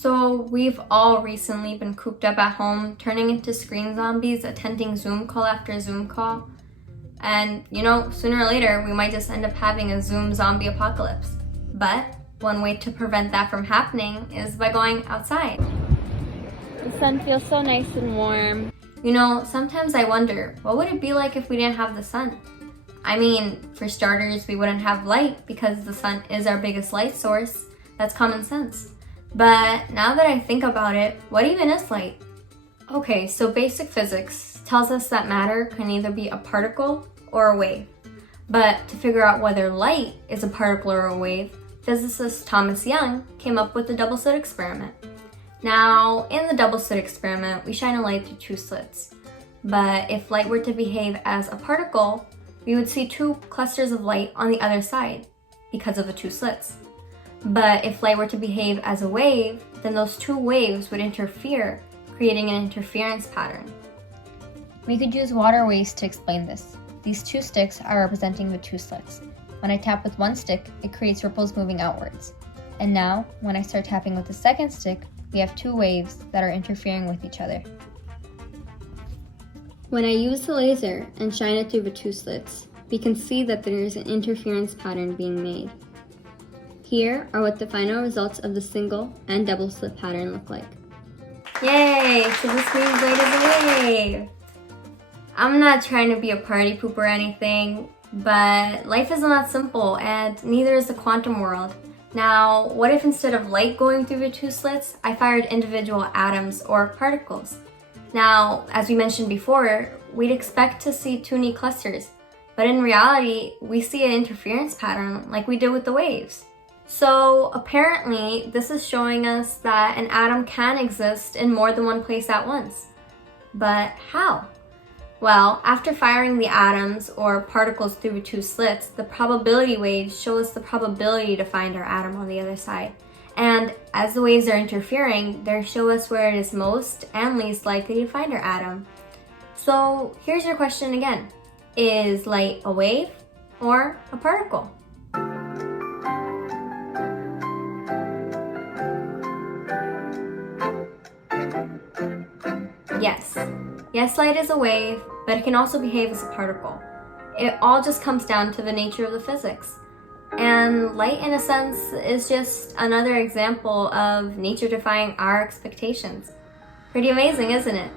So we've all recently been cooped up at home, turning into screen zombies, attending Zoom call after Zoom call. And sooner or later, we might just end up having a Zoom zombie apocalypse. But one way to prevent that from happening is by going outside. The sun feels so nice and warm. Sometimes I wonder, what would it be like if we didn't have the sun? I mean, for starters, we wouldn't have light because the sun is our biggest light source. That's common sense. But now that I think about it, what even is light? Okay, so basic physics tells us that matter can either be a particle or a wave. But to figure out whether light is a particle or a wave, physicist Thomas Young came up with the double slit experiment. Now, in the double slit experiment, we shine a light through two slits. But if light were to behave as a particle, we would see two clusters of light on the other side because of the two slits. But if light were to behave as a wave, then those two waves would interfere, creating an interference pattern. We could use water waves to explain this. These two sticks are representing the two slits. When I tap with one stick, it creates ripples moving outwards. And now, when I start tapping with the second stick, we have two waves that are interfering with each other. When I use the laser and shine it through the two slits, we can see that there is an interference pattern being made. Here are what the final results of the single and double slit pattern look like. Yay! So this means light is a wave! I'm not trying to be a party pooper or anything, but life isn't that simple, and neither is the quantum world. Now, what if instead of light going through the two slits, I fired individual atoms or particles? Now, as we mentioned before, we'd expect to see two neat clusters, but in reality, we see an interference pattern like we did with the waves. So apparently, this is showing us that an atom can exist in more than one place at once. But how? Well, after firing the atoms or particles through two slits, the probability waves show us the probability to find our atom on the other side. And as the waves are interfering, they show us where it is most and least likely to find our atom. So here's your question again. Is light a wave or a particle? Yes, light is a wave, but it can also behave as a particle. It all just comes down to the nature of the physics. And light, in a sense, is just another example of nature defying our expectations. Pretty amazing, isn't it?